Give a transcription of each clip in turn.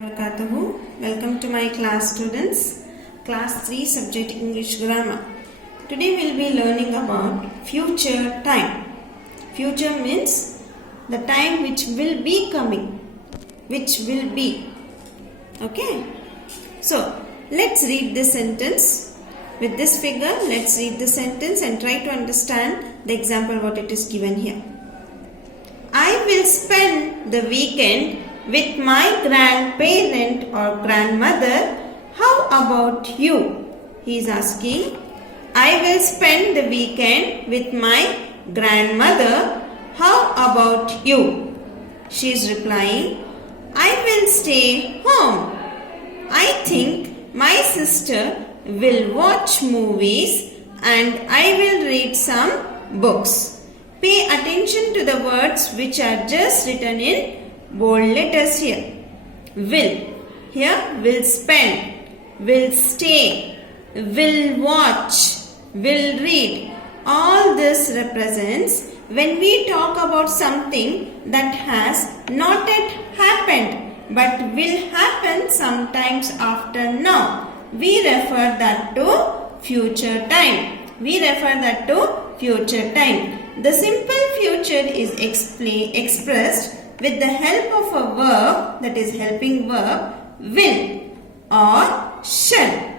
Welcome to my class students, class 3 subject English grammar. Today we will be learning about future time. Future means the time which will be coming, which will be. Okay. So let's read this sentence. With this figure, let's read the sentence and try to understand the example what it is given here. I will spend the weekend with my grandparent or grandmother. How about you? He is asking. I will spend the weekend with my grandmother. How about you? She is replying. I will stay home. I think my sister will watch movies and I will read some books. Pay attention to the words which are just written in bold letters here. Will. Here will spend, will stay, will watch, will read. All this represents when we talk about something that has not yet happened but will happen sometimes after now. We refer that to future time. We refer that to future time. The simple future is expressed with the help of a verb, that is helping verb, will or shall,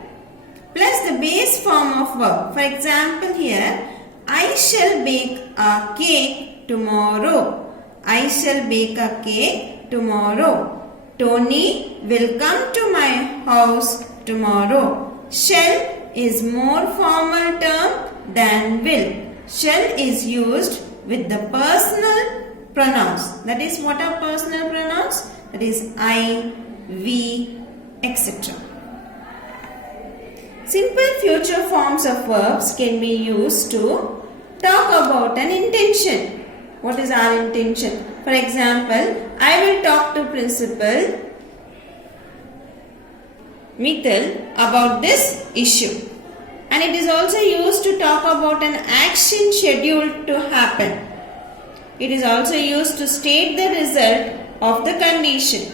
plus the base form of verb. For example here, I shall bake a cake tomorrow. I shall bake a cake tomorrow. Tony will come to my house tomorrow. Shall is more formal term than will. Shall is used with the personal pronouns. That is, what are personal pronouns? That is I, we, etc. Simple future forms of verbs can be used to talk about an intention. What is our intention? For example, I will talk to Principal Mithil about this issue. And it is also used to talk about an action scheduled to happen. It is also used to state the result of the condition.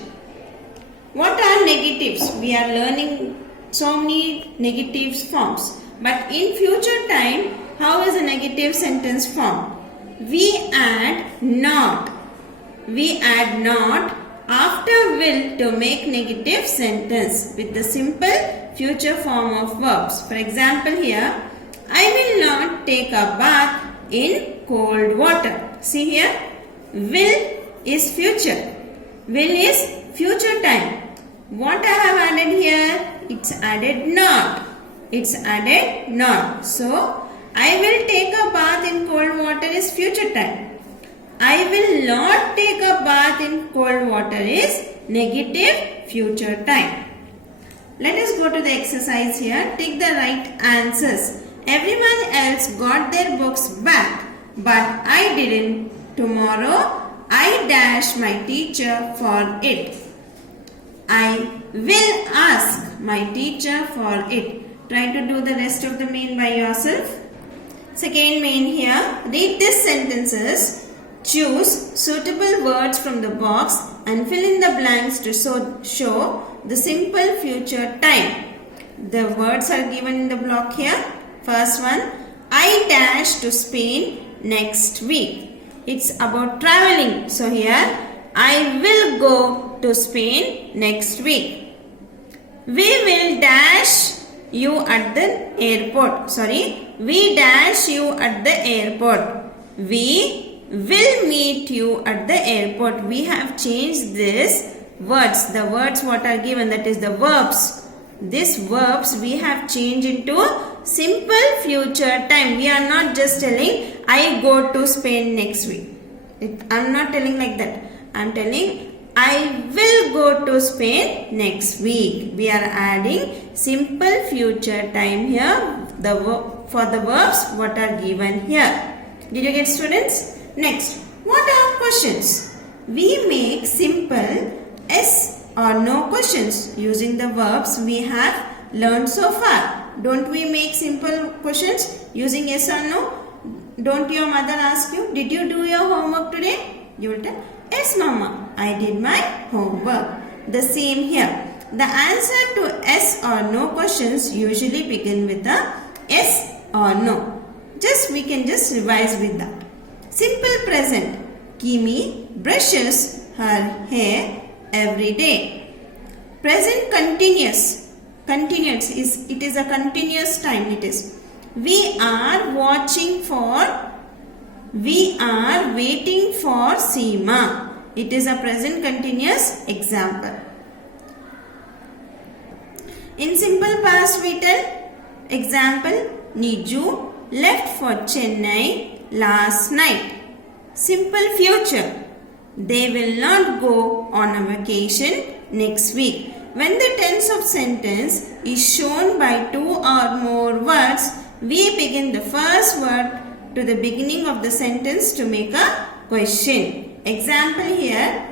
What are negatives? We are learning so many negative forms. But in future time, how is a negative sentence formed? We add not. We add not after will to make negative sentence with the simple future form of verbs. For example here, I will not take a bath in cold water. See here, will is future. Will is future time. What I have added here? It's added not. It's added not. So, I will take a bath in cold water is future time. I will not take a bath in cold water is negative future time. Let us go to the exercise here. Take the right answers. Everyone else got their books back, but I didn't. Tomorrow, I dash my teacher for it. I will ask my teacher for it. Try to do the rest of the main by yourself. Second main here. Read these sentences. Choose suitable words from the box and fill in the blanks to show the simple future time. The words are given in the block here. First one, I dash to Spain next week. It's about traveling. So here, I will go to Spain next week. We will dash you at the airport. We dash you at the airport. We will meet you at the airport. We have changed this words. The words what are given, that is the verbs. These verbs we have changed into simple future time. We are not just telling I go to Spain next week. I am not telling like that. I am telling I will go to Spain next week. We are adding simple future time here for the verbs what are given here. Did you get, students? Next, what are questions? We make simple yes or no questions using the verbs we have learned so far. Don't we make simple questions using yes or no? Don't your mother ask you, did you do your homework today? You will tell, yes mama, I did my homework. the same here. The answer to yes or no questions usually begin with a yes or no. We can just revise with that. Simple present. Kimi brushes her hair every day. Present continuous. Continuous is, it is a continuous time. It is. We are waiting for Seema. It is a present continuous example. In simple past we tell example, Niju left for Chennai last night. Simple future, they will not go on a vacation next week. When the tense of sentence is shown by two or more words, we begin the first word to the beginning of the sentence to make a question. Example here,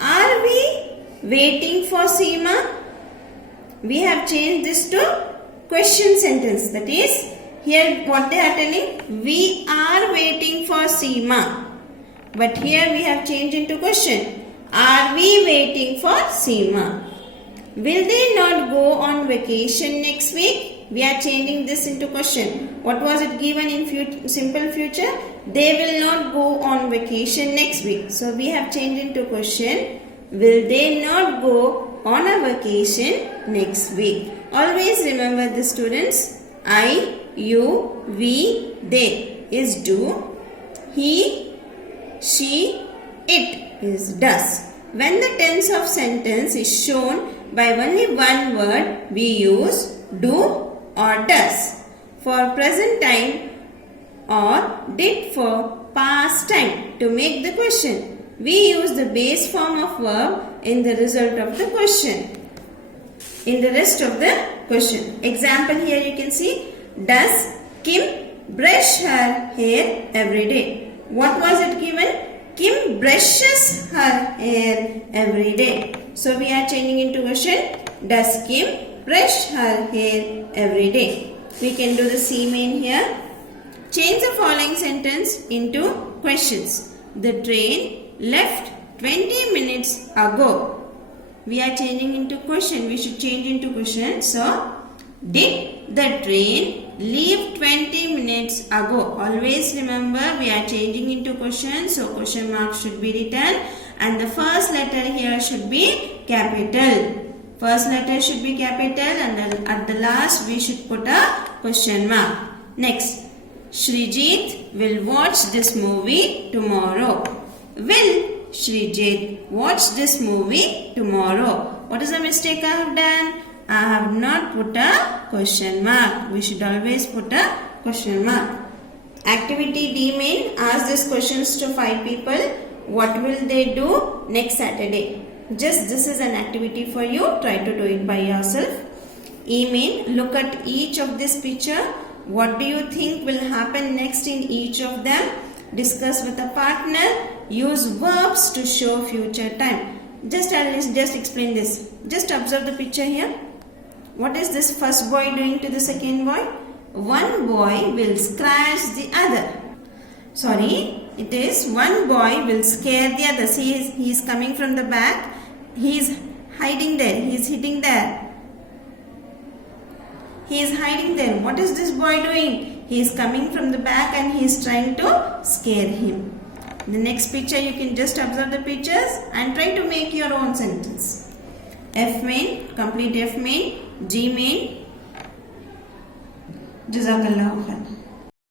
are we waiting for Seema? We have changed this to question sentence. That is, here what they are telling, we are waiting for Seema. But here we have changed into question. Are we waiting for Seema? Will they not go on vacation next week? We are changing this into question. What was it given in simple future? They will not go on vacation next week. So we have changed into question. Will they not go on a vacation next week? Always remember this, students. I, you, we, they is do. He, she, it is does. When the tense of sentence is shown by only one word, we use do or does for present time or did for past time to make the question. We use the base form of verb in the result of the question. In the rest of the question. Example here you can see, does Kim brush her hair every day? What was it given? Kim brushes her hair every day. So we are changing into question. Does Kim brush her hair every day? We can do the C main here. Change the following sentence into questions. The train left 20 minutes ago. We are changing into question. We should change into question. So, did the train leave 20 minutes ago? Always remember we are changing into question. So, question mark should be written. And the first letter here should be capital. First letter should be capital and then at the last we should put a question mark. Next, Shrijit will watch this movie tomorrow. Will Shrijit watch this movie tomorrow? What is the mistake I have done? I have not put a question mark. We should always put a question mark. Activity D main, ask these questions to 5 people. What will they do next Saturday? Just this is an activity for you. Try to do it by yourself. E main, look at each of this picture. What do you think will happen next in each of them? Discuss with a partner. Use verbs to show future time. Just explain this. Just observe the picture here. What is this first boy doing to the second boy? One boy will scratch the other. Sorry, it is one boy will scare the other. See, he is coming from the back. He is hiding there. He is hitting there. He is hiding there. What is this boy doing? He is coming from the back and he is trying to scare him. The next picture, you can just observe the pictures and try to make your own sentence. F main, complete F main, G main. Jazakallahu khair.